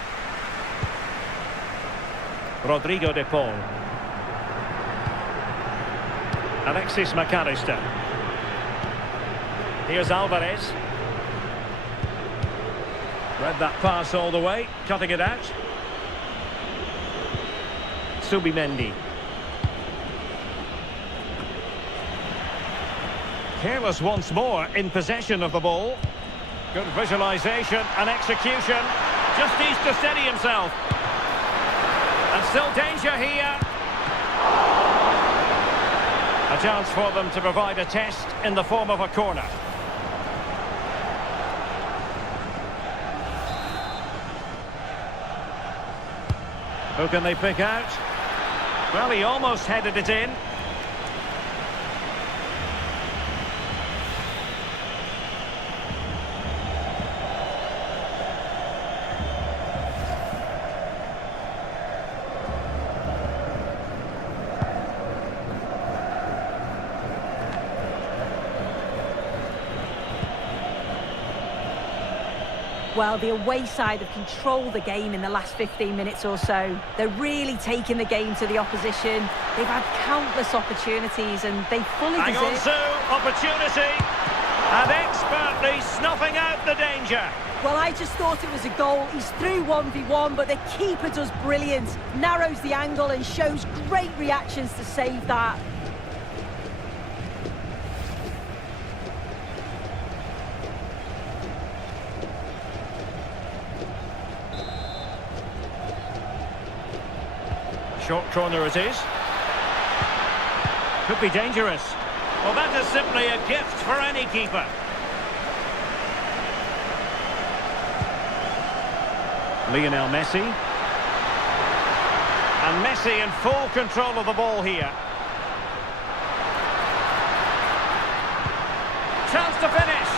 Rodrigo de Paul. Alexis McAllister. Here's Alvarez. Read that pass all the way. Cutting it out. Subimendi. Careless once more in possession of the ball. Good visualisation and execution. Just needs to steady himself. And still danger here. A chance for them to provide a test in the form of a corner. Who can they pick out? Well, he almost headed it in. Well, the away side have controlled the game in the last 15 minutes or so. They're really taking the game to the opposition. They've had countless opportunities and they fully deserve... Hang on, Sue, opportunity, and expertly snuffing out the danger. Well, I just thought it was a goal. He's through 1v1, but the keeper does brilliant. Narrows the angle and shows great reactions to save that. Short corner it is. Could be dangerous. Well, that is simply a gift for any keeper. Lionel Messi. And Messi in full control of the ball here. Chance to finish.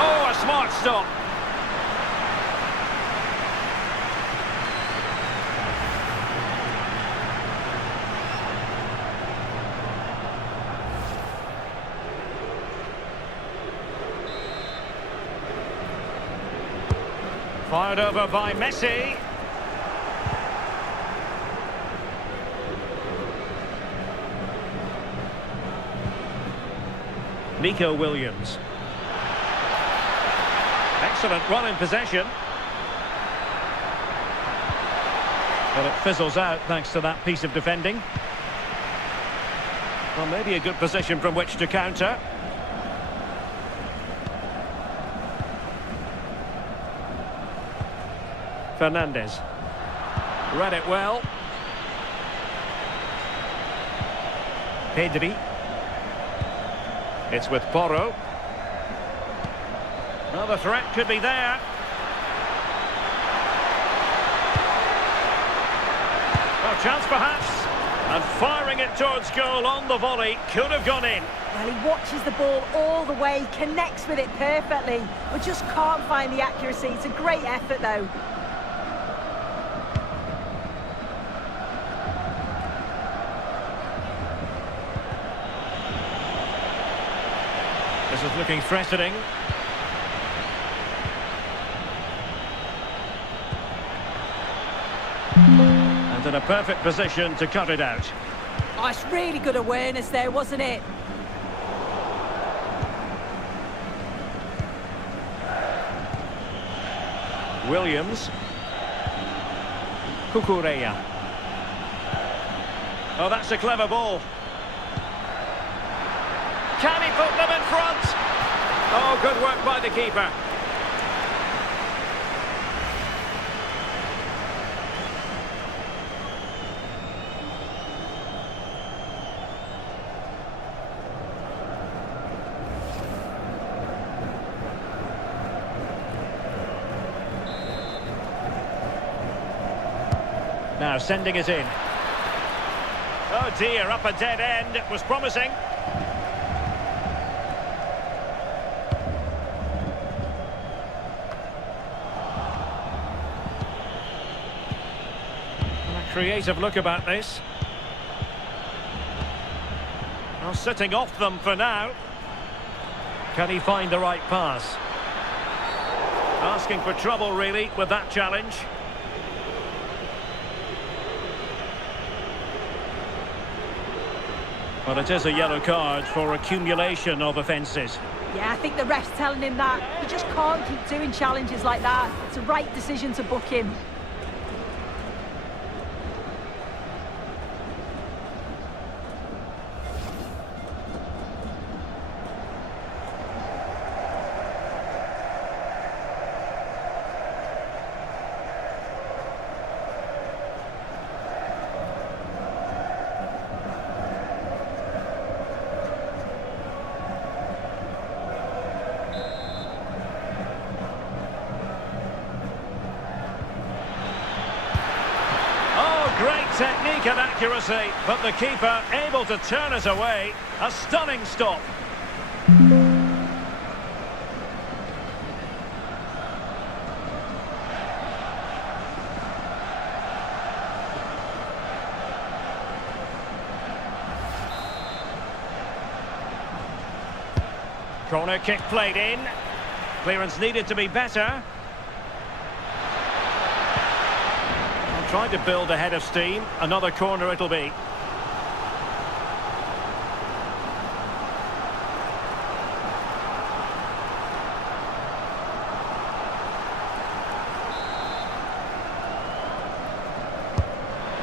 Oh, a smart stop. Fired over by Messi. Nico Williams. Excellent run in possession. But it fizzles out thanks to that piece of defending. Well, maybe a good position from which to counter. Fernandez. Read it well. Pedri. It's with Porro. Well, the threat could be there. Oh, chance perhaps. And firing it towards goal on the volley. Could have gone in. Well, he watches the ball all the way, connects with it perfectly, but just can't find the accuracy. It's a great effort, though. This is looking threatening. And in a perfect position to cut it out. Oh, it's really good awareness there, wasn't it? Williams. Cucurella. Oh, that's a clever ball. Can he put them in front? Oh, good work by the keeper. Now sending it in. Oh dear, up a dead end. It was promising. Creative look about this. Well, sitting off them for now. Can he find the right pass? Asking for trouble, really, with that challenge. Well, it is a yellow card for accumulation of offences. Yeah, I think the ref's telling him that. He just can't keep doing challenges like that. It's a right decision to book him. Great technique and accuracy, but the keeper able to turn it away. A stunning stop. Corner kick played in. Clearance needed to be better. Trying to build a head of steam. Another corner it'll be.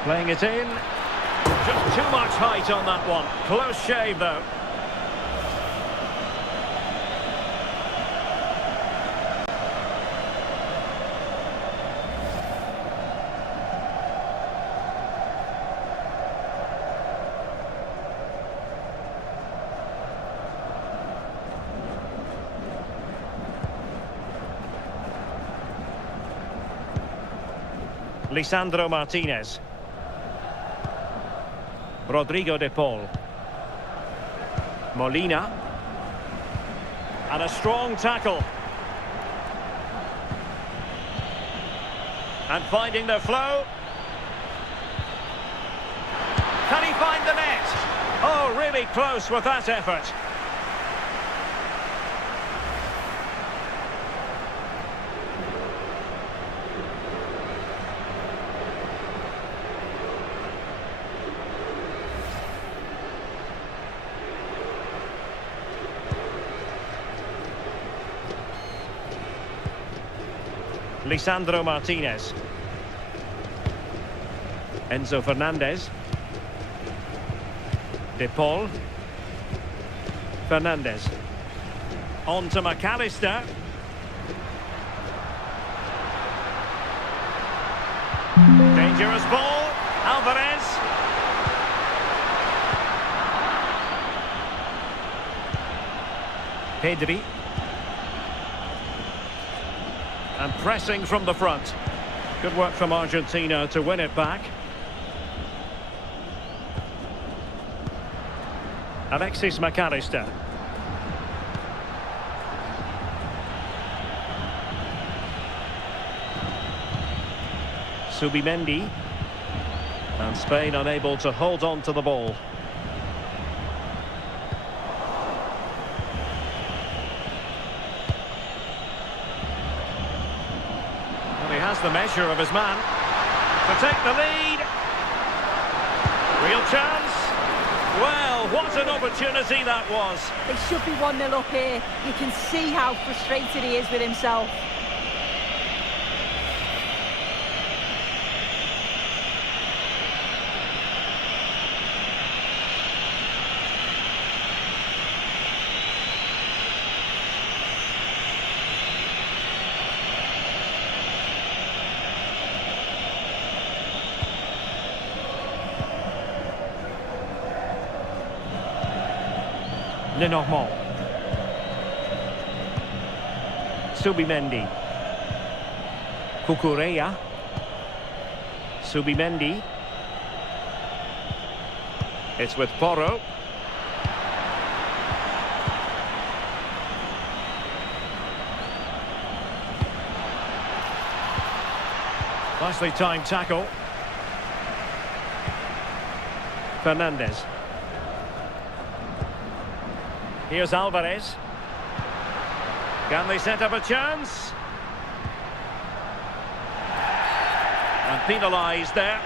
Playing it in. Just too much height on that one. Close shave though. Lisandro Martinez. Rodrigo de Paul. Molina. And a strong tackle. And finding the flow. Can he find the net? Oh, really close with that effort. Lisandro Martinez. Enzo Fernandez. De Paul. Fernandez. On to McAllister. Dangerous ball. Alvarez. Pedri. And pressing from the front. Good work from Argentina to win it back. Alexis McAllister. Subimendi. And Spain unable to hold on to the ball. Well, he has the measure of his man to take the lead. Real chance. Well, what an opportunity that was. They should be 1-0 up here. You can see how frustrated he is with himself. Lenormand. Subimendi. Cucurella. Subimendi. It's with Porro. Nicely timed tackle. Fernandez. Here's Alvarez. Can they set up a chance? And penalised there.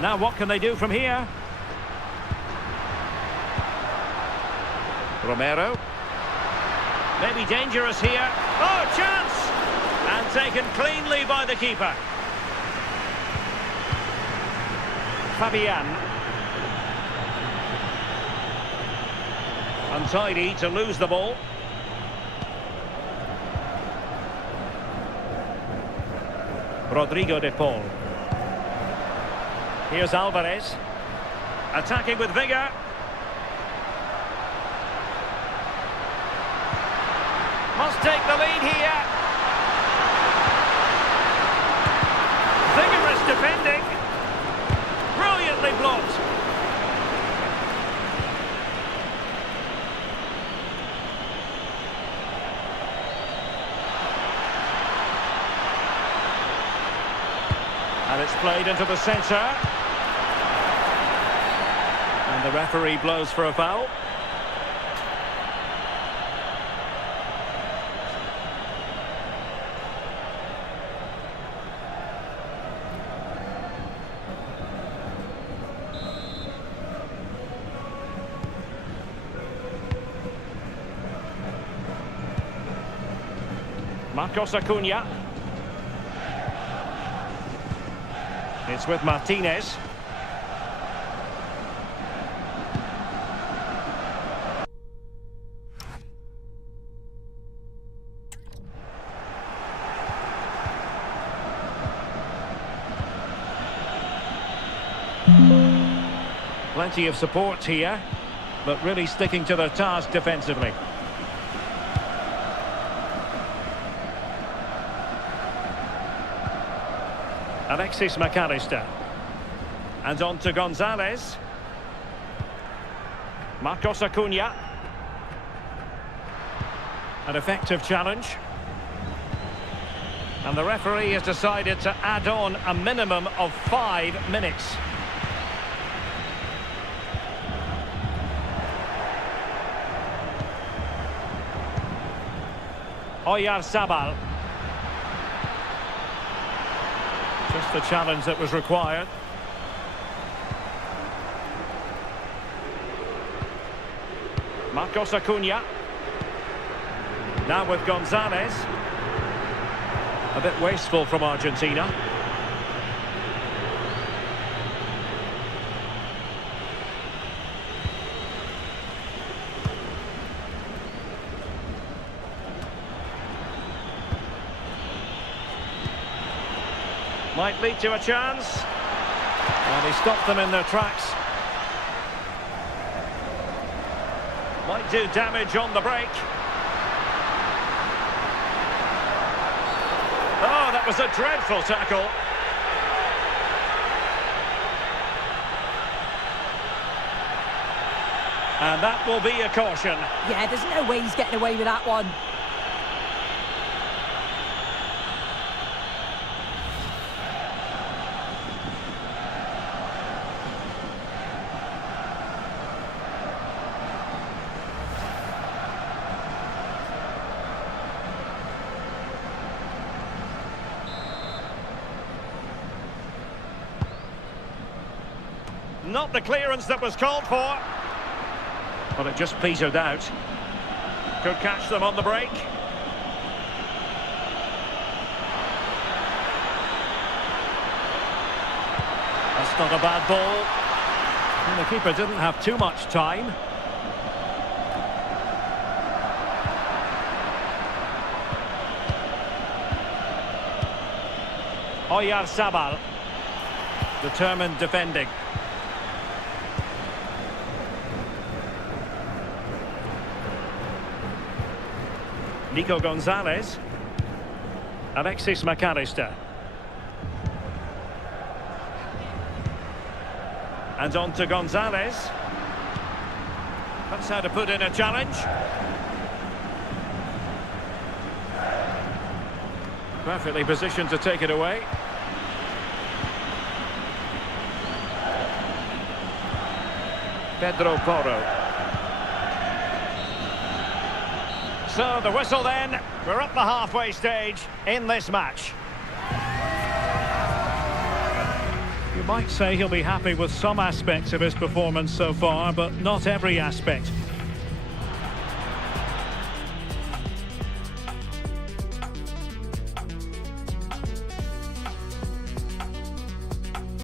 Now what can they do from here? Romero. Maybe dangerous here. Oh, chance! And taken cleanly by the keeper. Fabian. Untidy to lose the ball. Rodrigo de Paul. Here's Alvarez. Attacking with vigour. Must take the lead here. Vigorous defending. Brilliantly blocked. And it's played into the centre. And the referee blows for a foul. Marcos Acuna. It's with Martinez. Plenty of support here, but really sticking to their task defensively. Alexis McAllister. And on to Gonzalez. Marcos Acuna. An effective challenge. And the referee has decided to add on a minimum of 5 minutes. Oyarzabal. Just the challenge that was required. Marcos Acuna. Now with Gonzalez. A bit wasteful from Argentina. Might lead to a chance. And he stopped them in their tracks. Might do damage on the break. Oh, that was a dreadful tackle. And that will be a caution. Yeah, there's no way he's getting away with that one. Not the clearance that was called for. But it just petered out. Could catch them on the break. That's not a bad ball. And the keeper didn't have too much time. Oyarzabal. Determined defending. Nico Gonzalez. Alexis McAllister. And on to Gonzalez. That's how to put in a challenge. Perfectly positioned to take it away. Pedro Porro. So the whistle then, we're up the halfway stage in this match. You might say he'll be happy with some aspects of his performance so far, but not every aspect.